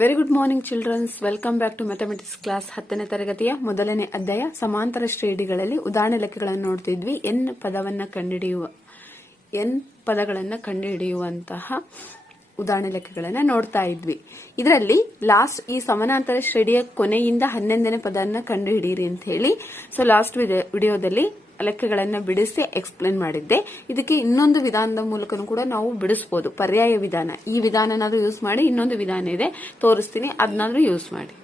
Very good morning childrens welcome back to mathematics class ಹತ್ತನೇ ತರಗತಿಯ ಮೊದಲನೇ ಅಧ್ಯಾಯ. ಸಮಾಂತರ ಶ್ರೇಣಿಗಳಲ್ಲಿ ಉದಾಹರಣೆ ಲೆಕ್ಕಗಳನ್ನು ನೋಡ್ತಿದ್ವಿ. ಎನ್ ಪದವನ್ನು ಕಂಡುಹಿಡಿಯುವ ಎನ್ ಪದಗಳನ್ನು ಕಂಡುಹಿಡಿಯುವಂತಹ ಉದಾಹರಣೆ ಲೆಕ್ಕಗಳನ್ನು ನೋಡ್ತಾ ಇದ್ವಿ. ಇದರಲ್ಲಿ ಲಾಸ್ಟ್ ಈ ಸಮಾನಾಂತರ ಶ್ರೇಣಿಯ ಕೊನೆಯಿಂದ ಹನ್ನೊಂದನೇ ಪದವನ್ನು ಕಂಡುಹಿಡಿಯಿರಿ ಅಂತ ಹೇಳಿ. ಸೊ ಲಾಸ್ಟ್ ವಿಡಿಯೋದಲ್ಲಿ ಲೆಕ್ಕಗಳನ್ನ ಬಿಡಿಸಿ ಎಕ್ಸ್ಪ್ಲೇನ್ ಮಾಡಿದ್ದೆ. ಇದಕ್ಕೆ ಇನ್ನೊಂದು ವಿಧಾನದ ಮೂಲಕ ಕೂಡ ನಾವು ಬಿಡಿಸಬಹುದು ಪರ್ಯಾಯ ವಿಧಾನ. ಈ ವಿಧಾನನಾದ್ರೂ ಯೂಸ್ ಮಾಡಿ ಇನ್ನೊಂದು ವಿಧಾನ ಇದೆ. ತೋರಿಸ್ತೀನಿ. ಅದನ್ನಾದ್ರೂ ಯೂಸ್ ಮಾಡಿ.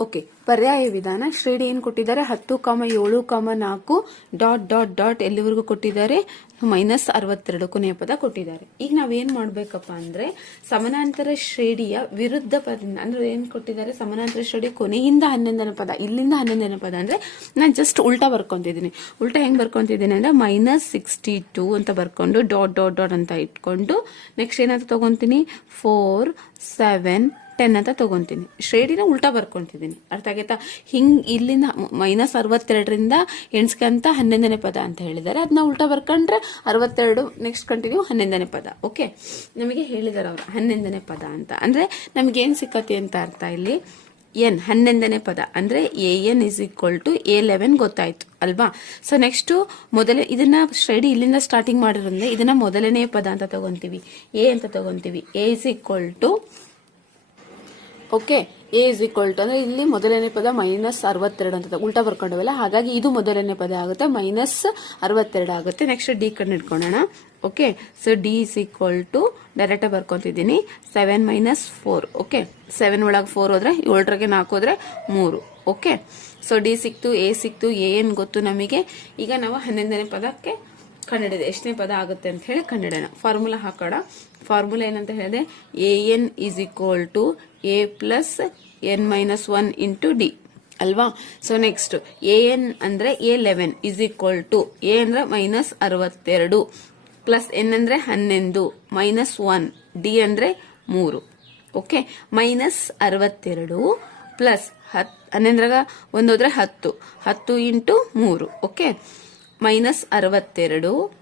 ಓಕೆ, ಪರ್ಯಾಯ ವಿಧಾನ, ಶ್ರೇಣಿ ಏನು ಕೊಟ್ಟಿದ್ದಾರೆ? ಹತ್ತು ಕಾಮ ಏಳು ಕಾಮ ನಾಲ್ಕು ಡಾಟ್ ಡಾಟ್ ಡಾಟ್ ಎಲ್ಲಿವರೆಗೂ ಕೊಟ್ಟಿದ್ದಾರೆ? ಮೈನಸ್ ಅರವತ್ತೆರಡು ಕೊನೆಯ ಪದ ಕೊಟ್ಟಿದ್ದಾರೆ. ಈಗ ನಾವೇನು ಮಾಡಬೇಕಪ್ಪ ಅಂದ್ರೆ, ಸಮಾನಾಂತರ ಶ್ರೇಣಿಯ ವಿರುದ್ಧ ಪದದಿಂದ ಅಂದ್ರೆ ಏನು ಕೊಟ್ಟಿದ್ದಾರೆ? ಸಮಾನಾಂತರ ಶ್ರೇಣಿ ಕೊನೆಯಿಂದ ಹನ್ನೊಂದನೇ ಪದ, ಇಲ್ಲಿಂದ ಹನ್ನೊಂದನೇ ಪದ ಅಂದ್ರೆ ನಾನು ಜಸ್ಟ್ ಉಲ್ಟಾ ಬರ್ಕೊತಿದ್ದೀನಿ. ಉಲ್ಟಾ ಹೆಂಗೆ ಬರ್ಕೊಂತಿದ್ದೀನಿ ಅಂದ್ರೆ ಮೈನಸ್ ಸಿಕ್ಸ್ಟಿ ಟೂ ಅಂತ ಬರ್ಕೊಂಡು ಡಾಟ್ ಡಾಟ್ ಡಾಟ್ ಅಂತ ಇಟ್ಕೊಂಡು ನೆಕ್ಸ್ಟ್ ಏನಾದ್ರು ತಗೊಂತೀನಿ? ಫೋರ್, ಸೆವೆನ್ ಟೆನ್ ಅಂತ ತಗೊಂತೀನಿ. ಶ್ರೇಡಿನ ಉಲ್ಟಾ ಬರ್ಕೊಂತಿದ್ದೀನಿ. ಅರ್ಥ ಆಗೈತಾ? ಹಿಂಗ್ ಇಲ್ಲಿಂದ ಮೈನಸ್ ಅರವತ್ತೆರಡರಿಂದ ಎಣ್ಸ್ಕಂತ ಹನ್ನೊಂದನೇ ಪದ ಅಂತ ಹೇಳಿದ್ದಾರೆ. ಅದನ್ನ ಉಲ್ಟಾ ಬರ್ಕೊಂಡ್ರೆ ಅರವತ್ತೆರಡು ನೆಕ್ಸ್ಟ್ ಕಂಟಿನ್ಯೂ ಹನ್ನೊಂದನೇ ಪದ. ಓಕೆ ನಮಗೆ ಹೇಳಿದಾರೆ ಅವರು ಹನ್ನೊಂದನೇ ಪದ ಅಂತ. ಅಂದ್ರೆ ನಮ್ಗೆ ಏನ್ ಸಿಕ್ಕತಿ ಅಂತ ಅರ್ಥ ಇಲ್ಲಿ? ಎನ್, ಹನ್ನೊಂದನೇ ಪದ. ಅಂದ್ರೆ A N is equal to A eleven ಗೊತ್ತಾಯ್ತು. ಅಲ್ವಾ? ಸೊ ನೆಕ್ಸ್ಟ್ ಮೊದಲೇ ಇದನ್ನ ಶ್ರೇಡಿ ಇಲ್ಲಿಂದ ಸ್ಟಾರ್ಟಿಂಗ್ ಮಾಡಿರೋದ್ರಿಂದ ಇದನ್ನ ಮೊದಲನೇ ಪದ ಅಂತ ತಗೊಂತೀವಿ. ಎ ಅಂತ ತಗೊಂತೀವಿ. A is equal to okay A is equal to ಅಂದ್ರೆ ಇಲ್ಲಿ ಮೊದಲನೇ ಪದ ಮೈನಸ್ ಅರವತ್ತೆರಡು ಅಂತ ಉಲ್ಟಾ ಬರ್ಕೊಂಡವಲ್ಲ, ಹಾಗಾಗಿ ಇದು ಮೊದಲನೇ ಪದ ಆಗುತ್ತೆ ಮೈನಸ್ ಅರವತ್ತೆರಡು ಆಗುತ್ತೆ. ನೆಕ್ಸ್ಟ್ ಡಿ ಕಂಡು ಇಟ್ಕೊಳ್ಳೋಣ okay so D is equal to ಡೈರೆಕ್ಟಾಗಿ ಬರ್ಕೊತಿದ್ದೀನಿ seven minus four okay seven ಒಳಗೆ ಫೋರ್ ಹೋದ್ರೆ, ಏಳರಾಗೆ ನಾಲ್ಕು ಹೋದ್ರೆ ಮೂರು. ಓಕೆ ಸೊ ಡಿ ಸಿಕ್ತು ಎ ಸಿಕ್ತು ಎ ಏನ್ ಗೊತ್ತು ನಮಗೆ? ಈಗ ನಾವು ಹನ್ನೊಂದನೇ ಪದಕ್ಕೆ ಕಂಡಿಡಿದೆ ಎಷ್ಟನೇ ಪದ ಆಗುತ್ತೆ ಅಂತ ಹೇಳಿ ಕನ್ನಡನ. ಫಾರ್ಮುಲಾ ಹಾಕೋಣ. ಫಾರ್ಮುಲಾ ಏನಂತ ಹೇಳಿದೆ A N is equal to A plus N minus one into D ಅಲ್ವಾ? ಸೊ ನೆಕ್ಸ್ಟ್ ಎ ಎನ್ ಅಂದ್ರೆ A eleven is equal to A ಅಂದ್ರೆ ಮೈನಸ್ ಅರವತ್ತೆರಡು ಪ್ಲಸ್ ಎನ್ ಅಂದ್ರೆ ಹನ್ನೊಂದು ಮೈನಸ್ ಒನ್ ಡಿ ಅಂದ್ರೆ ಮೂರು. ಓಕೆ ಮೈನಸ್ ಅರವತ್ತೆರಡು ಪ್ಲಸ್ ಹತ್ತು ಹನ್ನೊಂದ್ರಾಗ ಒಂದೋದ್ರೆ ಹತ್ತು. ಹತ್ತು ಇಂಟು ಮೂರು. ಓಕೆ ಮೈನಸ್ ಅರವತ್ತೆರಡು.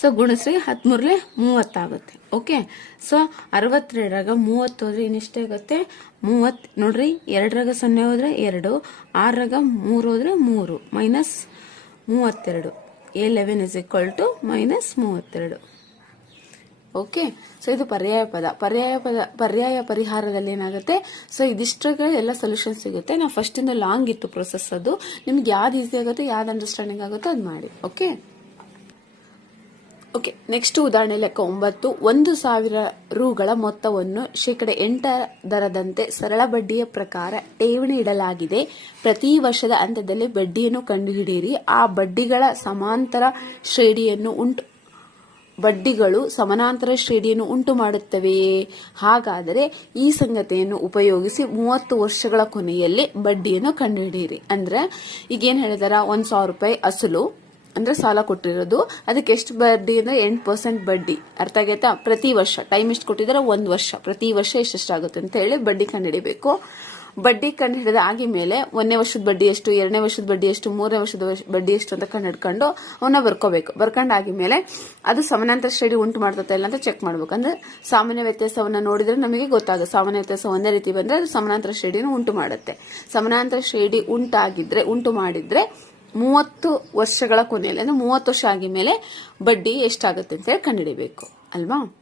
ಸೊ ಗುಣಿಸ್ರಿ ಹತ್ಮೂರಲೆ ಮೂವತ್ತಾಗುತ್ತೆ. ಓಕೆ ಸೊ ಅರವತ್ತೆರಡರಾಗ ಮೂವತ್ತು ಹೋದ್ರೆ ಇನ್ನೆಷ್ಟೇ ಆಗುತ್ತೆ? ಮೂವತ್. ನೋಡ್ರಿ, ಎರಡರಾಗ ಸೊನ್ನೆ ಹೋದ್ರೆ ಎರಡು, ಆರರಾಗ ಮೂರು ಹೋದ್ರೆ ಮೂರು. ಮೈನಸ್ ಮೂವತ್ತೆರಡು. A eleven is equal to minus ಮೂವತ್ತೆರಡು. ಓಕೆ? ಸೊ ಇದು ಪರ್ಯಾಯ ಪದ. ಪರ್ಯಾಯ ಪದ, ಪರ್ಯಾಯ ಪರಿಹಾರದಲ್ಲಿ ಏನಾಗುತ್ತೆ? ಸೊ ಇದಿಷ್ಟ್ರಾಗ ಎಲ್ಲ ಸೊಲ್ಯೂಷನ್ ಸಿಗುತ್ತೆ. ನಾವು ಇಂದ ಲಾಂಗ್ ಇತ್ತು ಪ್ರೊಸೆಸ್ ಅದು. ನಿಮ್ಗೆ ಯಾವ್ದು ಈಸಿ ಆಗುತ್ತೆ, ಯಾವ್ದು ಅಂಡರ್ಸ್ಟ್ಯಾಂಡಿಂಗ್ ಆಗುತ್ತೋ ಅದು ಮಾಡಿ. ಓಕೆ? ಓಕೆ ನೆಕ್ಸ್ಟ್ ಉದಾಹರಣೆ ಲೆಕ್ಕ ಒಂಬತ್ತು. ಒಂದು ಸಾವಿರ ರೂಗಳ ಮೊತ್ತವನ್ನು ಶೇಕಡ ಎಂಟ ದರದಂತೆ ಸರಳ ಬಡ್ಡಿಯ ಪ್ರಕಾರ ಠೇವಣಿ ಇಡಲಾಗಿದೆ. ಪ್ರತಿ ವರ್ಷದ ಅಂತ್ಯದಲ್ಲಿ ಬಡ್ಡಿಯನ್ನು ಕಂಡುಹಿಡಿಯಿರಿ. ಆ ಬಡ್ಡಿಗಳ ಸಮಾಂತರ ಶ್ರೇಣಿಯನ್ನು ಉಂಟು ಬಡ್ಡಿಗಳು ಸಮಾನಾಂತರ ಶ್ರೇಣಿಯನ್ನು ಉಂಟು ಮಾಡುತ್ತವೆಯೇ? ಹಾಗಾದರೆ ಈ ಸಂಗತಿಯನ್ನು ಉಪಯೋಗಿಸಿ ಮೂವತ್ತು ವರ್ಷಗಳ ಕೊನೆಯಲ್ಲಿ ಬಡ್ಡಿಯನ್ನು ಕಂಡುಹಿಡಿಯಿರಿ. ಅಂದ್ರೆ ಈಗ ಏನ್ ಹೇಳಿದಾರ? ಒಂದು ಸಾವಿರ ರೂಪಾಯಿ ಅಸಲು ಅಂದ್ರೆ ಸಾಲ ಕೊಟ್ಟಿರೋದು. ಅದಕ್ಕೆ ಎಷ್ಟು ಬಡ್ಡಿ ಅಂದ್ರೆ ಎಂಟು ಪರ್ಸೆಂಟ್ ಬಡ್ಡಿ. ಅರ್ಥ ಆಗೈತಾ? ಪ್ರತಿ ವರ್ಷ. ಟೈಮ್ ಎಷ್ಟು ಕೊಟ್ಟಿದ್ದಾರೆ ಒಂದು ವರ್ಷ. ಪ್ರತಿ ವರ್ಷ ಎಷ್ಟೆಷ್ಟಾಗುತ್ತೆ ಅಂತ ಹೇಳಿ ಬಡ್ಡಿ ಕಂಡುಹಿಡಿಬೇಕು. ಬಡ್ಡಿ ಕಂಡು ಹಿಡಿದ ಆಗಿ ಮೇಲೆ ಒಂದನೇ ವರ್ಷದ ಬಡ್ಡಿ ಎಷ್ಟು ಎರಡನೇ ವರ್ಷದ ಬಡ್ಡಿ ಎಷ್ಟು ಮೂರನೇ ವರ್ಷದ ಬಡ್ಡಿ ಎಷ್ಟು ಅಂತ ಕಂಡು ಹಿಡ್ಕೊಂಡು ಅವನ್ನ ಬರ್ಕೋಬೇಕು. ಬರ್ಕೊಂಡಾಗಿ ಮೇಲೆ ಅದು ಸಮಾನಾಂತರ ಶ್ರೇಣಿ ಉಂಟು ಮಾಡ್ತದೆ ಇಲ್ಲ ಅಂತ ಚೆಕ್ ಮಾಡ್ಬೇಕು. ಅಂದ್ರೆ ಸಾಮಾನ್ಯ ವ್ಯತ್ಯಾಸವನ್ನ ನೋಡಿದ್ರೆ ನಮಗೆ ಗೊತ್ತಾಗುತ್ತೆ. ಸಾಮಾನ್ಯ ವ್ಯತ್ಯಾಸ ಒಂದೇ ರೀತಿ ಬಂದ್ರೆ ಅದು ಸಮಾನಾಂತರ ಶ್ರೇಣಿಯನ್ನು ಉಂಟು ಮಾಡುತ್ತೆ. ಸಮಾನಾಂತರ ಶ್ರೇಣಿ ಉಂಟಾಗಿದ್ರೆ, ಉಂಟು ಮಾಡಿದ್ರೆ ಮೂವತ್ತು ವರ್ಷಗಳ ಕೊನೆಯಲ್ಲಿ, ಅಂದ್ರೆ ಮೂವತ್ತು ವರ್ಷ ಆಗಿ ಮೇಲೆ ಬಡ್ಡಿ ಎಷ್ಟಾಗುತ್ತೆ ಅಂತ ಹೇಳಿ ಕಂಡುಹಿಡಿಬೇಕು ಅಲ್ವಾ?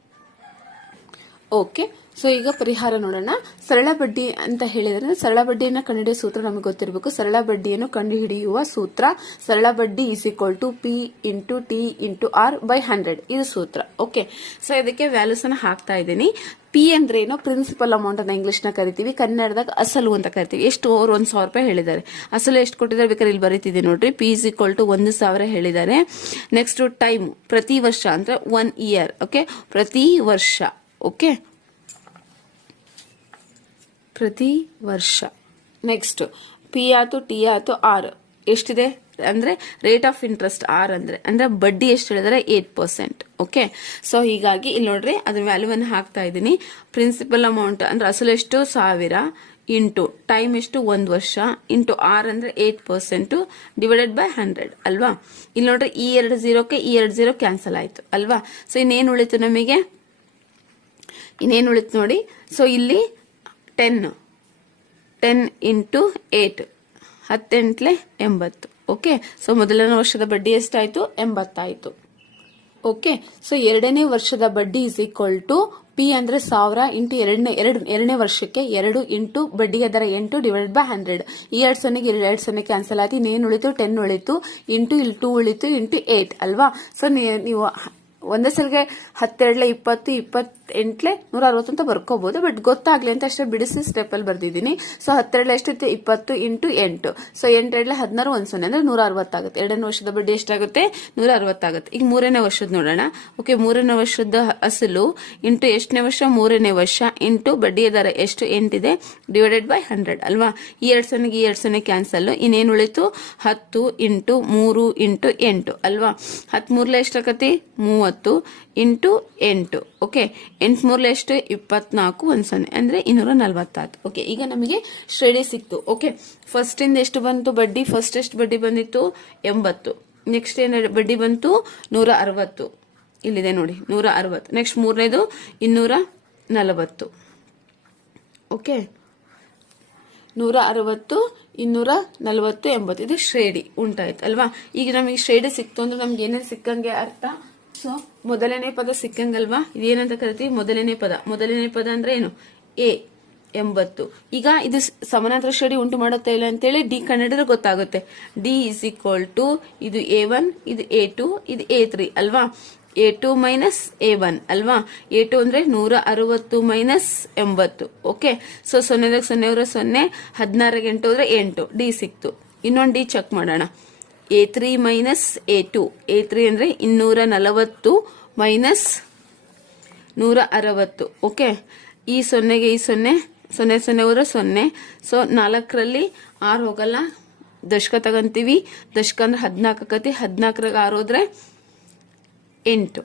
ಓಕೆ ಸೊ ಈಗ ಪರಿಹಾರ ನೋಡೋಣ. ಸರಳ ಬಡ್ಡಿ ಅಂತ ಹೇಳಿದ್ರೆ ಸರಳ ಬಡ್ಡಿಯನ್ನ ಕಂಡುಹಿಡಿಯುವ ಸೂತ್ರ ನಮಗೆ ಗೊತ್ತಿರಬೇಕು. ಸರಳ ಬಡ್ಡಿಯನ್ನು ಕಂಡುಹಿಡಿಯುವ ಸೂತ್ರ ಸರಳ ಬಡ್ಡಿ is equal to P into T into R by hundred ಇದು ಸೂತ್ರ. ಓಕೆ ಸೊ ಇದಕ್ಕೆ ವ್ಯಾಲ್ಯೂಸ್ ಅನ್ನು ಹಾಕ್ತಾ ಇದ್ದೀನಿ. ಪಿ ಅಂದ್ರೆ ಏನೋ ಪ್ರಿನ್ಸಿಪಲ್ ಅಮೌಂಟ್ ಅನ್ನ ಇಂಗ್ಲಿಷ್ನ ಕರಿತೀವಿ. ಕನ್ನಡದಾಗ ಅಸಲು ಅಂತ ಕರಿತೀವಿ. ಎಷ್ಟು ಅವ್ರು ಒಂದ್ ಸಾವಿರ ರೂಪಾಯಿ ಹೇಳಿದ್ದಾರೆ. ಅಸಲು ಎಷ್ಟು ಕೊಟ್ಟಿದ್ದಾರೆ ಬೇಕಾದ್ರೆ ಇಲ್ಲಿ ಬರೀತಿದೆ ನೋಡ್ರಿ. ಪಿ ಇಸ್ ಈಕ್ವಲ್ ಟು ಒಂದು ಸಾವಿರ ಹೇಳಿದ್ದಾರೆ. ನೆಕ್ಸ್ಟ್ ಟೈಮ್ ಪ್ರತಿ ವರ್ಷ ಅಂದ್ರೆ ಒನ್ ಇಯರ್ ಓಕೆ ಪ್ರತಿ ವರ್ಷ. ಓಕೆ ಪ್ರತಿ ವರ್ಷ. ನೆಕ್ಸ್ಟ್ ಪಿ ಆತು ಟಿ ಆತು ಆರ್ ಎಷ್ಟಿದೆ? ಅಂದ್ರೆ ರೇಟ್ ಆಫ್ ಇಂಟ್ರೆಸ್ಟ್ ಆರ್ ಅಂದ್ರೆ ಅಂದ್ರೆ ಬಡ್ಡಿ ಎಷ್ಟು ಹೇಳಿದ್ರೆ ಏಟ್ ಪರ್ಸೆಂಟ್ ಓಕೆ ಸೊ ಹೀಗಾಗಿ ಇಲ್ಲಿ ನೋಡ್ರಿ ಅದ್ರ ವ್ಯಾಲ್ಯೂವನ್ನು ಹಾಕ್ತಾ ಇದ್ದೀನಿ. ಪ್ರಿನ್ಸಿಪಲ್ ಅಮೌಂಟ್ ಅಂದ್ರೆ ಅಸಲು ಎಷ್ಟು? ಸಾವಿರ ಇಂಟು ಟೈಮ್ ಎಷ್ಟು? ಒಂದು ವರ್ಷ. ಇಂಟು ಆರ್ ಅಂದ್ರೆ eight percent divided by hundred ಅಲ್ವಾ? ಇಲ್ಲಿ ನೋಡ್ರಿ, ಈ ಎರಡು ಜೀರೋಕ್ಕೆ ಈ ಎರಡು ಜೀರೋ ಕ್ಯಾನ್ಸಲ್ ಆಯ್ತು, ಅಲ್ವಾ? ಸೊ ಇನ್ನೇನು ಉಳಿತು ನಮಗೆ? ಇನ್ನೇನು ಉಳಿತು ನೋಡಿ? ಸೊ ಇಲ್ಲಿ ಟೆನ್ ಟೆನ್ ಇಂಟು ಏಟ್ ಹತ್ತೆಂಟ್ಲೆ ಎಂಬತ್ತು. ಓಕೆ ಸೊ ಮೊದಲನೇ ವರ್ಷದ ಬಡ್ಡಿ ಎಷ್ಟಾಯಿತು? ಎಂಬತ್ತಾಯಿತು. ಓಕೆ ಸೊ ಎರಡನೇ ವರ್ಷದ ಬಡ್ಡಿ ಇಸ್ ಈಕ್ವಲ್ ಟು ಪಿ ಅಂದ್ರೆ ಸಾವಿರ ಇಂಟು ಎರಡನೇ, ಎರಡು, ಎರಡನೇ ವರ್ಷಕ್ಕೆ ಎರಡು ಇಂಟು ಬಡ್ಡಿಗೆ ದರ ಎಂಟು ಡಿವೈಡ್ ಬೈ ಹಂಡ್ರೆಡ್ ಈ ಎರಡು ಸೊನ್ನೆಗೆ ಎರಡು ಎರಡು ಸೊನ್ನೆ ಕ್ಯಾನ್ಸಲ್ ಆಯ್ತು. ಇನ್ನೇನು ಉಳಿತು? ಟೆನ್ ಉಳಿತು. ಇಂಟು ಇಲ್ಲಿ ಟೂ ಉಳಿತು ಇಂಟು ಏಟ್ ಅಲ್ವಾ? ಸೊ ನೀವು ಒಂದೇ ಸಲಿಗೆ ಇಪ್ಪತ್ತು ಇಪ್ಪತ್ತು ಇಪ್ಪತ್ತೆಂಟ್ಲೆ ನೂರ ಅರವತ್ತು ಅಂತ ಬರ್ಕೋಬಹುದು ಬಟ್ ಗೊತ್ತಾಗ್ಲಿ ಅಂತ ಅಷ್ಟೇ ಬಿಡಿಸಿ ಸ್ಟೆಪ್ ಅಲ್ಲಿ ಬರ್ದಿದ್ದೀನಿ. ಸೊ ಹತ್ತೆರಡ್ಲೆ ಎಷ್ಟಿತ್ತು? ಇಪ್ಪತ್ತು ಇಂಟು ಎಂಟು. ಸೊ ಎಂಟೆರಡ್ಲೆ ಹದಿನಾರು ಒಂದ್ ಸೊನ್ನೆ ಅಂದ್ರೆ ನೂರ ಅರವತ್ತಾಗುತ್ತೆ ಎರಡನೇ ವರ್ಷದ ಬಡ್ಡಿ ಎಷ್ಟಾಗುತ್ತೆ? ನೂರ ಅರವತ್ತಾಗುತ್ತೆ ಈಗ ಮೂರನೇ ವರ್ಷದ ನೋಡೋಣ. ಓಕೆ ಮೂರನೇ ವರ್ಷದ ಅಸಲು ಇಂಟು ಎಷ್ಟನೇ ವರ್ಷ? ಮೂರನೇ ವರ್ಷ ಇಂಟು ಬಡ್ಡಿಯ ದರ ಎಷ್ಟು? ಎಂಟಿದೆ. ಡಿವೈಡೆಡ್ ಬೈ ಹಂಡ್ರೆಡ್ ಅಲ್ವಾ? ಈ ಎರಡು ಸೊನ್ನೆಗೆ ಈ ಎರಡು ಸೊನ್ನೆ ಕ್ಯಾನ್ಸಲ್ ಇನ್ನೇನು ಉಳಿತು? ಹತ್ತು ಇಂಟು ಮೂರು ಇಂಟು ಎಂಟು, ಅಲ್ವಾ? ಹತ್ತು ಮೂರ್ಲೆ ಎಷ್ಟಾಗತ್ತೆ ಮೂವತ್ತು. ಇಂಟು ಎಂಟು ಓಕೆ ಎಂಟು ಮೂರ್ಲೆ ಎಷ್ಟು? ಇಪ್ಪತ್ನಾಲ್ಕು ಒಂದು ಸೊನ್ನೆ, ಅಂದ್ರೆ ಇನ್ನೂರ ನಲ್ವತ್ತಾರು ಓಕೆ ಈಗ ನಮಗೆ ಶ್ರೇಣಿ ಸಿಕ್ತು ಓಕೆ ಫಸ್ಟ್ ಇಂದ ಎಷ್ಟು ಬಂತು ಬಡ್ಡಿ? ಫಸ್ಟ್ ಎಷ್ಟು ಬಡ್ಡಿ ಬಂದಿತ್ತು? ಎಂಬತ್ತು. ನೆಕ್ಸ್ಟ್ ಏನು ಬಡ್ಡಿ ಬಂತು? ನೂರ ಅರವತ್ತು. ಇಲ್ಲಿದೆ ನೋಡಿ, ನೂರ ಅರವತ್ತು. ನೆಕ್ಸ್ಟ್ ಮೂರನೇದು ಇನ್ನೂರ ನಲವತ್ತು ಓಕೆ ನೂರ ಅರವತ್ತು, ಇನ್ನೂರ ನಲವತ್ತು ಎಂಬತ್ತು. ಇದು ಶ್ರೇಡಿ ಉಂಟಾಯ್ತು, ಅಲ್ವಾ? ಈಗ ನಮಗೆ ಶ್ರೇಣಿ ಸಿಕ್ತು ಅಂದ್ರೆ ನಮ್ಗೆ ಏನೇನು ಸಿಕ್ಕಂಗೆ ಅರ್ಥ? ಸೊ, ಮೊದಲನೇ ಪದ ಸಿಕ್ಕಂಗಲ್ವಾ? ಇದೇನಂತ ಕರಿತೀವಿ? ಮೊದಲನೇ ಪದ. ಮೊದಲನೇ ಪದ ಅಂದ್ರೆ ಏನು? ಎ ಎಂಬತ್ತು. ಈಗ ಇದು ಸಮಾನಾಂತರ ಶ್ರೇಣಿ ಉಂಟು ಮಾಡುತ್ತಾ ಇಲ್ಲ ಅಂತೇಳಿ ಡಿ ಕನ್ನಡದ ಗೊತ್ತಾಗುತ್ತೆ. ಡಿ ಇಸ್ ಈಕ್ವಲ್ ಟು ಇದು ಎ ಒನ್ ಇದು ಎ ಟು ಇದು ಎ ತ್ರೀ ಅಲ್ವಾ? A two minus A one ಅಲ್ವಾ? ಎ ಟು ಅಂದ್ರೆ ನೂರ ಅರವತ್ತು ಮೈನಸ್ ಎಂಬತ್ತು. ಓಕೆ ಸೊ ಸೊನ್ನೆದಾಗ ಸೊನ್ನೆ ಅವರ ಸೊನ್ನೆ ಹದಿನಾರಗೆ ಎಂಟು ಹೋದ್ರೆ ಎಂಟು. ಡಿ ಸಿಕ್ತು. ಇನ್ನೊಂದು ಡಿ ಚೆಕ್ ಮಾಡೋಣ. A three minus A two A three ಅಂದರೆ ಇನ್ನೂರ ನಲವತ್ತು ಮೈನಸ್ ನೂರ ಅರವತ್ತು ಓಕೆ ಈ ಸೊನ್ನೆಗೆ ಈ ಸೊನ್ನೆ ಸೊನ್ನೆ ಸೊನ್ನೆ ಅವರು ಸೊನ್ನೆ. ಸೊ ನಾಲ್ಕರಲ್ಲಿ ಆರು ಹೋಗಲ್ಲ. ದಶಕ ತಗೊಂತೀವಿ. ದಶಕ ಅಂದ್ರೆ ಹದಿನಾಲ್ಕು ಆಕತಿ ಹದಿನಾಲ್ಕರಾಗ ಆರು ಹೋದ್ರೆ ಎಂಟು.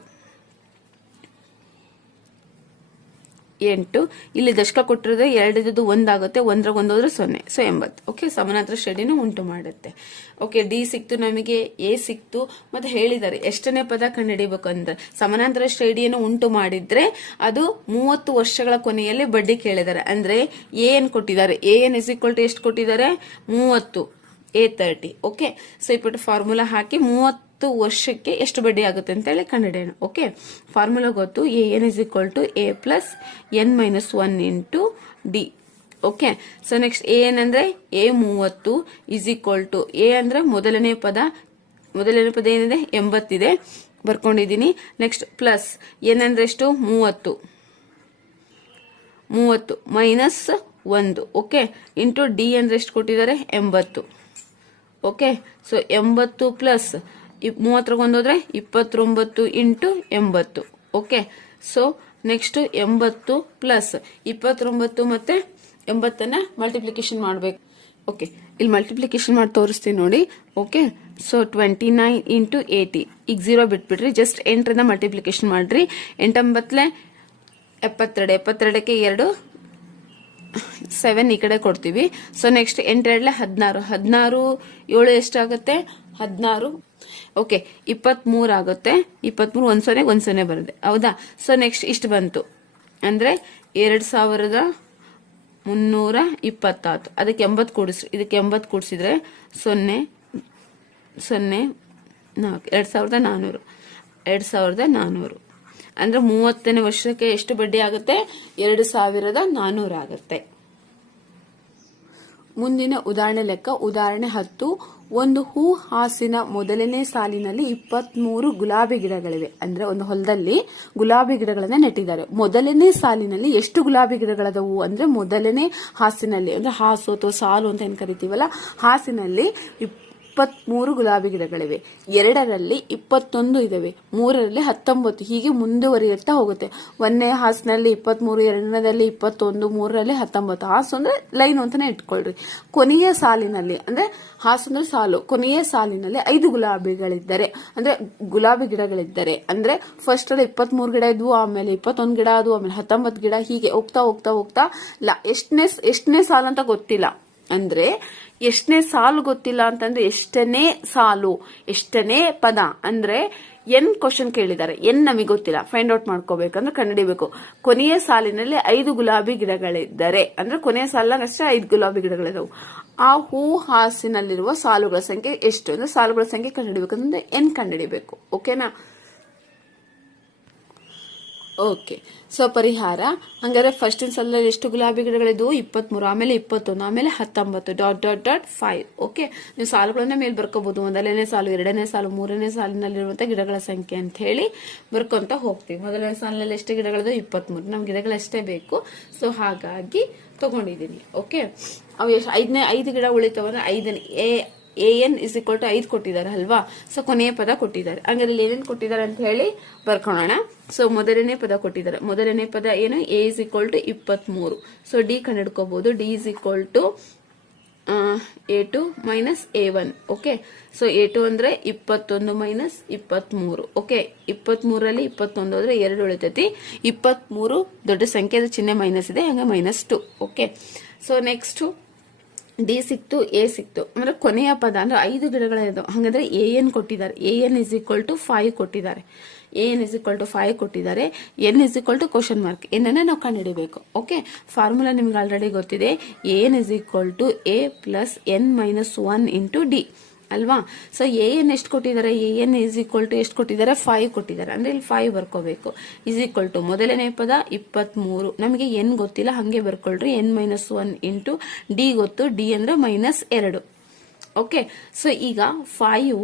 ಎಂಟು. ಇಲ್ಲಿ ದಶಕ ಕೊಟ್ಟಿರೋದು ಎರಡಿದ್ದು ಒಂದಾಗುತ್ತೆ ಒಂದ್ರಾಗ ಒಂದೋದ್ರೆ ಸೊನ್ನೆ, ಸೊ ಎಂಬತ್ತು. ಓಕೆ ಸಮಾನಾಂತರ ಶ್ರೇಣಿನ ಉಂಟು ಮಾಡುತ್ತೆ. ಓಕೆ ಡಿ ಸಿಕ್ತು ನಮಗೆ ಎ ಸಿಕ್ತು. ಮತ್ತೆ ಹೇಳಿದ್ದಾರೆ ಎಷ್ಟನೇ ಪದ ಕಂಡುಹಿಡಿಬೇಕು ಅಂದ್ರೆ, ಸಮಾನಾಂತರ ಶ್ರೇಣಿಯನ್ನು ಉಂಟು ಮಾಡಿದ್ರೆ ಅದು ಮೂವತ್ತು ವರ್ಷಗಳ ಕೊನೆಯಲ್ಲಿ ಬಡ್ಡಿ ಕೇಳಿದ್ದಾರೆ ಅಂದ್ರೆ ಎ ಕೊಟ್ಟಿದ್ದಾರೆ. A N is equal to ಎಷ್ಟು ಕೊಟ್ಟಿದ್ದಾರೆ? ಮೂವತ್ತು ಎ ತರ್ಟಿ ಓಕೆ ಸೊ ಇಪ್ಪಟ್ಟು ಫಾರ್ಮುಲಾ ಹಾಕಿ ಮೂವತ್ತು ವರ್ಷಕ್ಕೆ ಎಷ್ಟು ಬಡ್ಡಿ ಆಗುತ್ತೆ ಅಂತ ಹೇಳಿ ಕಂಡುಹಿಡಿಯೋಣ. ಓಕೆ ಫಾರ್ಮುಲಾ ಗೊತ್ತು. A N is equal to A plus N minus one into D okay so next A N ಅಂದ್ರೆ ಎ ಮೂವತ್ತು ಇಸ್ ಈಕ್ವಲ್ ಟು ಎ ಅಂದ್ರೆ ಮೊದಲನೇ ಪದ. ಮೊದಲನೇ ಪದ ಏನಿದೆ? ಎಂಬತ್ತಿದೆ. ಬರ್ಕೊಂಡಿದ್ದೀನಿ. ನೆಕ್ಸ್ಟ್ ಪ್ಲಸ್ ಎನ್ ಅಂದ್ರೆ ಎಷ್ಟು? ಮೂವತ್ತು. ಮೂವತ್ತು ಮೈನಸ್ ಒಂದು. ಓಕೆ ಇಂಟು ಡಿ ಅಂದ್ರೆ ಎಷ್ಟು ಕೊಟ್ಟಿದ್ದಾರೆ? ಎಂಬತ್ತು. ಓಕೆ ಸೊ ಎಂಬತ್ತು ಪ್ಲಸ್ ಮೂವತ್ತರಾಗ ಒಂದು ಹೋದ್ರೆ ಇಪ್ಪತ್ತೊಂಬತ್ತು ಇಂಟು ಎಂಬತ್ತು. ಓಕೆ ಸೊ ನೆಕ್ಸ್ಟ್ ಎಂಬತ್ತು ಪ್ಲಸ್ ಇಪ್ಪತ್ತೊಂಬತ್ತು ಮತ್ತೆ ಎಂಬತ್ತನ್ನ ಮಲ್ಟಿಪ್ಲಿಕೇಶನ್ ಮಾಡಬೇಕು. ಓಕೆ ಇಲ್ಲಿ ಮಲ್ಟಿಪ್ಲಿಕೇಶನ್ ಮಾಡಿ ತೋರಿಸ್ತೀನಿ ನೋಡಿ. Okay so twenty nine into eighty ಈಗ ಝೀರೋ ಬಿಟ್ಬಿಡ್ರಿ. ಜಸ್ಟ್ ಎಂಟರಿಂದ ಮಲ್ಟಿಪ್ಲಿಕೇಶನ್ ಮಾಡ್ರಿ. ಎಂಟೊಂಬತ್ತಲೆ ಎಪ್ಪತ್ತೆರಡು. ಎಪ್ಪತ್ತೆರಡಕ್ಕೆ ಎರಡು. ಸೆವೆನ್ ಈ ಕಡೆ ಕೊಡ್ತೀವಿ. ಸೊ ನೆಕ್ಸ್ಟ್ ಎಂಟೆರಡಲೆ ಹದಿನಾರು. ಹದಿನಾರು ಏಳು ಎಷ್ಟಾಗುತ್ತೆ? ಹದಿನಾರು. ಓಕೆ ಇಪ್ಪತ್ಮೂರು ಆಗುತ್ತೆ. ಇಪ್ಪತ್ಮೂರು ಒಂದು ಸೊನೆಗೆ ಒಂದು ಸೊನೆ ಬರುತ್ತೆ. ಹೌದಾ? ಸೊ ನೆಕ್ಸ್ಟ್ ಇಷ್ಟು ಬಂತು. ಅಂದರೆ ಎರಡು ಸಾವಿರದ ಮುನ್ನೂರ ಇಪ್ಪತ್ತಾತು. ಅದಕ್ಕೆ ಎಂಬತ್ತು ಕೂಡಿಸ್, ಇದಕ್ಕೆ ಎಂಬತ್ತು ಕೂಡಿಸಿದ್ರೆ ಸೊನ್ನೆ ಸೊನ್ನೆ ನಾಲ್ಕು, ಎರಡು ಸಾವಿರದ ನಾನ್ನೂರು ಎರಡು ಸಾವಿರದ ನಾನ್ನೂರು ಅಂದರೆ ಮೂವತ್ತನೇ ವರ್ಷಕ್ಕೆ ಎಷ್ಟು ಬಡ್ಡಿ ಆಗುತ್ತೆ? ಎರಡು ಸಾವಿರದ ನಾನ್ನೂರು ಆಗುತ್ತೆ. ಮುಂದಿನ ಉದಾಹರಣೆ ಲೆಕ್ಕ, ಉದಾಹರಣೆ ಹತ್ತು. ಒಂದು ಹೂ ಹಾಸಿನ ಮೊದಲನೇ ಸಾಲಿನಲ್ಲಿ ಇಪ್ಪತ್ಮೂರು ಗುಲಾಬಿ ಗಿಡಗಳಿವೆ. ಅಂದ್ರೆ ಒಂದು ಹೊಲದಲ್ಲಿ ಗುಲಾಬಿ ಗಿಡಗಳನ್ನ ನೆಟ್ಟಿದ್ದಾರೆ. ಮೊದಲನೇ ಸಾಲಿನಲ್ಲಿ ಎಷ್ಟು ಗುಲಾಬಿ ಗಿಡಗಳದವು? ಅಂದ್ರೆ ಮೊದಲನೇ ಹಾಸಿನಲ್ಲಿ, ಅಂದ್ರೆ ಹಾಸು ಅಥವಾ ಸಾಲು ಅಂತ ಏನ್ ಕರಿತೀವಲ್ಲ? ಹಾಸಿನಲ್ಲಿ ಇಪ್ಪತ್ಮೂರು ಗುಲಾಬಿ ಗಿಡಗಳಿವೆ. ಎರಡರಲ್ಲಿ ಇಪ್ಪತ್ತೊಂದು ಇದಾವೆ. ಮೂರರಲ್ಲಿ ಹತ್ತೊಂಬತ್ತು. ಹೀಗೆ ಮುಂದುವರಿಯುತ್ತಾ ಹೋಗುತ್ತೆ. ಒಂದನೇ ಹಾಸಿನಲ್ಲಿ ಇಪ್ಪತ್ಮೂರು, ಎರಡನೇದಲ್ಲಿ ಇಪ್ಪತ್ತೊಂದು, ಮೂರರಲ್ಲಿ ಹತ್ತೊಂಬತ್ತು. ಹಾಸು ಅಂದ್ರೆ ಲೈನ್ ಅಂತಾನೆ ಇಟ್ಕೊಳ್ರಿ. ಕೊನೆಯ ಸಾಲಿನಲ್ಲಿ, ಅಂದ್ರೆ ಹಾಸು ಅಂದರೆ ಸಾಲು. ಕೊನೆಯ ಸಾಲಿನಲ್ಲಿ ಐದು ಗುಲಾಬಿಗಳಿದ್ದರೆ, ಅಂದ್ರೆ ಗುಲಾಬಿ ಗಿಡಗಳಿದ್ದರೆ, ಅಂದ್ರೆ ಫಸ್ಟ್ ಅಲ್ಲಿ ಇಪ್ಪತ್ಮೂರು ಗಿಡ ಇದ್ವು, ಆಮೇಲೆ ಇಪ್ಪತ್ತೊಂದು ಗಿಡ ಅದು, ಆಮೇಲೆ ಹತ್ತೊಂಬತ್ತು ಗಿಡ, ಹೀಗೆ ಹೋಗ್ತಾ ಹೋಗ್ತಾ ಹೋಗ್ತಾ ಲ ಎಷ್ಟನೇ ಎಷ್ಟನೇ ಸಾಲು ಅಂತ ಗೊತ್ತಿಲ್ಲ. ಅಂದ್ರೆ ಎಷ್ಟನೇ ಸಾಲು ಗೊತ್ತಿಲ್ಲ ಅಂತಂದ್ರೆ ಎಷ್ಟನೇ ಸಾಲು ಎಷ್ಟನೇ ಪದ ಅಂದ್ರೆ ಎನ್ ಕ್ವಶನ್ ಕೇಳಿದ್ದಾರೆ. ಎನ್ ನಮಗೆ ಗೊತ್ತಿಲ್ಲ. ಫೈಂಡ್ ಔಟ್ ಮಾಡ್ಕೋಬೇಕಂದ್ರೆ ಕಂಡುಹಿಡಿಬೇಕು. ಕೊನೆಯ ಸಾಲಿನಲ್ಲಿ ಐದು ಗುಲಾಬಿ ಗಿಡಗಳಿದ್ದಾರೆ, ಅಂದ್ರೆ ಕೊನೆಯ ಸಾಲಿನಾಗಷ್ಟೇ ಐದು ಗುಲಾಬಿ ಗಿಡಗಳಿದಾವೆ. ಆ ಹೂ ಹಾಸಿನಲ್ಲಿರುವ ಸಾಲುಗಳ ಸಂಖ್ಯೆ ಎಷ್ಟು? ಅಂದ್ರೆ ಸಾಲುಗಳ ಸಂಖ್ಯೆ ಕಂಡುಹಿಡಿಬೇಕಂದ್ರೆ ಎನ್ ಕಂಡುಹಿಡಿಬೇಕು. ಓಕೆನಾ ಓಕೆ ಸೊ ಪರಿಹಾರ ಹಂಗಾರೆ ಫಸ್ಟ್ ಸಾಲಲ್ಲಿ ಎಷ್ಟು ಗುಲಾಬಿ ಗಿಡಗಳಿದ್ವು? ಇಪ್ಪತ್ಮೂರು, ಆಮೇಲೆ ಇಪ್ಪತ್ತೊಂದು, ಆಮೇಲೆ ಹತ್ತೊಂಬತ್ತು. Dot dot dot five okay ನೀವು ಸಾಲುಗಳನ್ನ ಮೇಲೆ ಬರ್ಕೋಬಹುದು. ಮೊದಲನೇ ಸಾಲು, ಎರಡನೇ ಸಾಲು, ಮೂರನೇ ಸಾಲಿನಲ್ಲಿರುವಂತಹ ಗಿಡಗಳ ಸಂಖ್ಯೆ ಅಂತ ಹೇಳಿ ಬರ್ಕೊಂತ ಹೋಗ್ತೀವಿ. ಮೊದಲನೇ ಸಾಲಿನಲ್ಲಿ ಎಷ್ಟು ಗಿಡಗಳದ್ದು ಇಪ್ಪತ್ಮೂರು. ನಮ್ಗೆ ಗಿಡಗಳಷ್ಟೇ ಬೇಕು. ಸೊ ಹಾಗಾಗಿ ತಗೊಂಡಿದ್ದೀನಿ. ಓಕೆ ಅವು ಎಷ್ಟು? ಐದನೇ, ಐದು ಗಿಡ ಉಳಿತವಂದ್ರೆ ಐದನೇ A A N is equal to ಐದು ಕೊಟ್ಟಿದ್ದಾರೆ ಅಲ್ವಾ? ಸೊ ಕೊನೆಯ ಪದ ಕೊಟ್ಟಿದ್ದಾರೆ. ಹಂಗಾದ್ರೆ ಏನೇನು ಕೊಟ್ಟಿದ್ದಾರೆ ಅಂತ ಹೇಳಿ ಬರ್ಕೊಳ್ಳೋಣ ಸೊ ಮೊದಲನೇ ಪದ ಕೊಟ್ಟಿದ್ದಾರೆ. ಮೊದಲನೇ ಪದ ಏನು? ಎ ಇಸ್ ಈಕ್ವಲ್ ಟು ಇಪ್ಪತ್ಮೂರು. So D ಕಂಡಿಡ್ಕೋಬಹುದು D is equal to A two minus A one okay so A two ಅಂದ್ರೆ ಇಪ್ಪತ್ತೊಂದು ಮೈನಸ್ ಇಪ್ಪತ್ಮೂರು. ಓಕೆ ಇಪ್ಪತ್ಮೂರಲ್ಲಿ ಇಪ್ಪತ್ತೊಂದು ಅಂದ್ರೆ ಎರಡು ಉಳಿತೈತಿ. ಇಪ್ಪತ್ತ್ಮೂರು ದೊಡ್ಡ ಸಂಖ್ಯೆದ ಚಿಹ್ನೆ ಮೈನಸ್ ಇದೆ. ಹಂಗೆ minus two okay so next D ಸಿಕ್ತು ಎ ಸಿಕ್ತು. ಅಂದ್ರೆ ಕೊನೆಯ ಪದ ಅಂದ್ರೆ ಐದು ಗಿಡಗಳಿದಾವೆ ಹಾಗಾದ್ರೆ ಎ ಎನ್ ಕೊಟ್ಟಿದ್ದಾರೆ. A N is equal to five ಕೊಟ್ಟಿದ್ದಾರೆ. A N is equal to five ಕೊಟ್ಟಿದ್ದಾರೆ. N is equal to question mark ಏನನ್ನ ನಾವು ಕಂಡುಹಿಡಬೇಕು. ಓಕೆ ಫಾರ್ಮುಲಾ ನಿಮ್ಗೆ ಆಲ್ರೆಡಿ ಗೊತ್ತಿದೆ. A N is equal to A plus N minus one into D ಅಲ್ವಾ? So A N ಎಷ್ಟು ಕೊಟ್ಟಿದ್ದಾರೆ? A N is equal to ಎಷ್ಟು ಕೊಟ್ಟಿದ್ದಾರೆ? ಫೈವ್ ಕೊಟ್ಟಿದ್ದಾರೆ. ಅಂದ್ರೆ ಇಲ್ಲಿ ಫೈವ್ ಬರ್ಕೋಬೇಕು. ಇಸ್ ಈಕ್ವಲ್ ಟು ಮೊದಲನೇ ಪದ ಇಪ್ಪತ್ಮೂರು. ನಮಗೆ ಎನ್ ಗೊತ್ತಿಲ್ಲ, ಹಂಗೆ ಬರ್ಕೊಳ್ರಿ. N minus one into D ಗೊತ್ತು. ಡಿ ಅಂದ್ರೆ ಮೈನಸ್ ಎರಡು. ಓಕೆ ಸೊ ಈಗ ಫೈವ್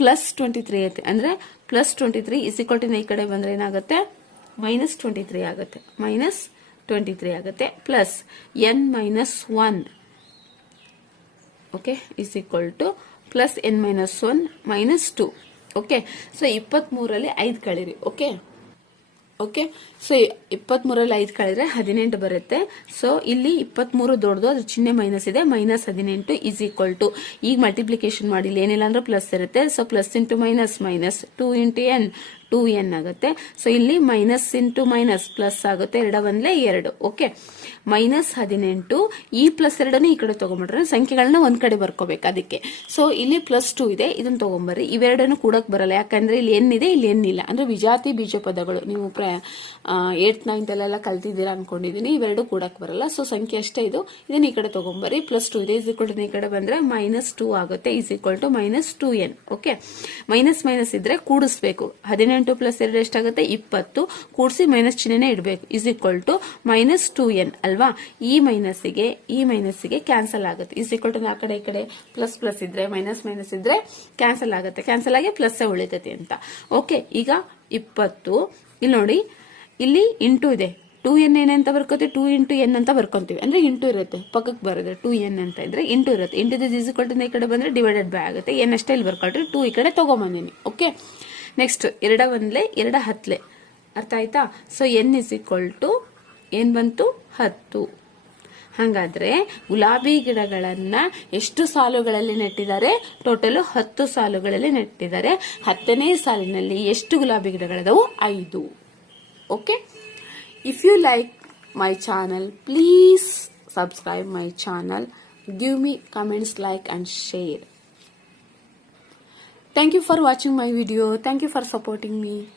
ಪ್ಲಸ್ ಟ್ವೆಂಟಿ ತ್ರೀ ಐತೆ. ಅಂದ್ರೆ plus twenty three is equal to ಈ ಕಡೆ ಬಂದ್ರೆ ಏನಾಗುತ್ತೆ? ಮೈನಸ್ ಟ್ವೆಂಟಿ ತ್ರೀ ಆಗುತ್ತೆ. ಮೈನಸ್ ಟ್ವೆಂಟಿ ತ್ರೀ ಆಗುತ್ತೆ. Plus N minus one okay is equal to plus N minus one minus two okay so ಇಪ್ಪತ್ತ್ಮೂರಲ್ಲಿ ಐದು ಕಳೀರಿ. ಓಕೆ ಓಕೆ ಸೊ ಇಪ್ಪತ್ತ್ಮೂರಲ್ಲಿ ಐದು ಕಳೆದ್ರೆ ಹದಿನೆಂಟು ಬರುತ್ತೆ. ಸೊ ಇಲ್ಲಿ ಇಪ್ಪತ್ತ್ಮೂರು ದೊಡ್ಡದು, ಅದ್ರ ಚಿಹ್ನೆ ಮೈನಸ್ ಇದೆ. ಮೈನಸ್ ಹದಿನೆಂಟು ಈಸ್ ಈಕ್ವಲ್ ಟು ಈಗ ಮಲ್ಟಿಪ್ಲಿಕೇಶನ್ ಮಾಡಿಲ್ಲ ಏನಿಲ್ಲ ಅಂದ್ರೆ ಪ್ಲಸ್ ಇರುತ್ತೆ. So plus into minus minus two into N two N ಆಗುತ್ತೆ. ಸೊ ಇಲ್ಲಿ ಮೈನಸ್ ಇಂಟು ಮೈನಸ್ ಪ್ಲಸ್ ಆಗುತ್ತೆ. ಎರಡ ಬಂದ್ಲೆ ಎರಡು. ಓಕೆ ಮೈನಸ್ ಹದಿನೆಂಟು, ಈ ಪ್ಲಸ್ ಎರಡನ್ನು ಈ ಕಡೆ ತೊಗೊಂಬಿಟ್ರೆ ಸಂಖ್ಯೆಗಳನ್ನ ಒಂದ್ ಕಡೆ ಬರ್ಕೋಬೇಕು ಅದಕ್ಕೆ. ಸೊ ಇಲ್ಲಿ ಪ್ಲಸ್ ಟೂ ಇದೆ. ಇದನ್ನ ತಗೊಂಬರ್ರಿ. ಇವೆರಡನ್ನು ಕೂಡಕ್ಕೆ ಬರಲ್ಲ. ಯಾಕಂದ್ರೆ ಇಲ್ಲಿ ಎನ್ ಇದೆ, ಇಲ್ಲಿ ಎನ್ ಇಲ್ಲ. ಅಂದ್ರೆ ವಿಜಾತಿ ಬೀಜ ಪದಗಳು. ನೀವು ಪ್ರ ಏಟ್ ನೈನ್ತ್ ಅಲ್ಲೆಲ್ಲ ಕಲ್ತಿದ್ದೀರಾ ಅನ್ಕೊಂಡಿದ್ದೀನಿ. ಇವೆರಡು ಕೂಡಕ್ಕೆ ಬರಲ್ಲ. ಸೊ ಸಂಖ್ಯೆ ಅಷ್ಟೇ ಇದು. ಇದನ್ನ ಈ ಕಡೆ ತೊಗೊಂಬರಿ ಪ್ಲಸ್ ಟು ಇದೆ. ಈಕ್ವಲ್ ಟು ಈ ಕಡೆ ಬಂದ್ರೆ ಮೈನಸ್ ಟೂ ಆಗುತ್ತೆ. Is equal to minus two N okay minus minus ಇದ್ರೆ ಕೂಡಿಸ್ಬೇಕು. ಹದಿನೆಂಟು ಪ್ಲಸ್ ಎರಡು ಎಷ್ಟಾಗುತ್ತೆ? ಇಪ್ಪತ್ತು. ಕೂಡಿಸಿ ಮೈನಸ್ ಚಿಹ್ನೆ ಇಡಬೇಕು. Is equal to minus two N ಅಲ್ವಾ? ಈ ಮೈನಸ್ಸಿಗೆ ಈ ಮೈನಸ್ಸಿಗೆ ಕ್ಯಾನ್ಸಲ್ ಆಗುತ್ತೆ. ಈಸ್ ಈಕ್ವಲ್ ಟು ಆ ಕಡೆ, ಈ ಕಡೆ ಪ್ಲಸ್ ಪ್ಲಸ್ ಇದ್ರೆ ಮೈನಸ್ ಮೈನಸ್ ಇದ್ರೆ ಕ್ಯಾನ್ಸಲ್ ಆಗುತ್ತೆ. ಕ್ಯಾನ್ಸಲ್ ಆಗಿ ಪ್ಲಸ್ ಉಳಿತೈತಿ ಅಂತ. ಓಕೆ ಈಗ ಇಪ್ಪತ್ತು. ಇಲ್ಲಿ ನೋಡಿ. ಇಲ್ಲಿ ಇಂಟು ಇದೆ. ಟೂ ಎನ್ ಏನ್ ಅಂತ ಬರ್ಕೋತೀವಿ ಟೂ ಇಂಟು ಎನ್ ಅಂತ ಬರ್ಕೊಂತೀವಿ. ಅಂದ್ರೆ ಇಂಟು ಇರುತ್ತೆ ಪಕ್ಕಕ್ಕೆ ಬರೋದು ಟೂ ಎನ್ ಅಂತ ಇದ್ರೆ ಇಂಟು ಇರುತ್ತೆ. ಇಂಟು ದಿಸ್ ಇಕ್ವಲ್ ಈ ಕಡೆ ಬಂದ್ರೆ ಡಿವೈಡೆಡ್ ಬೈ ಆಗುತ್ತೆ. ಎನ್ ಅಷ್ಟೇ ಇಲ್ಲಿ ಬರ್ಕೊಳ್ರಿ ಟೂ ಈ ಕಡೆ ತಗೊಂಬಂದಿನಿ. ಓಕೆ ನೆಕ್ಸ್ಟ್ ಎರಡ ಒಂದ್ಲೆ, ಎರಡ ಹತ್ತಲೆ ಅರ್ಥ ಆಯ್ತಾ? So N is equal to ಏನ್ ಬಂತು? ಹತ್ತು. ಹಾಗಾದ್ರೆ ಗುಲಾಬಿ ಗಿಡಗಳನ್ನ ಎಷ್ಟು ಸಾಲುಗಳಲ್ಲಿ ನೆಟ್ಟಿದ್ದಾರೆ? ಟೋಟಲ್ ಹತ್ತು ಸಾಲುಗಳಲ್ಲಿ ನೆಟ್ಟಿದ್ದಾರೆ. ಹತ್ತನೇ ಸಾಲಿನಲ್ಲಿ ಎಷ್ಟು ಗುಲಾಬಿ ಗಿಡಗಳದವು? ಐದು. okay? If you like my channel please subscribe my channel. Give me comments like and share. Thank you for watching my video. Thank you for supporting me.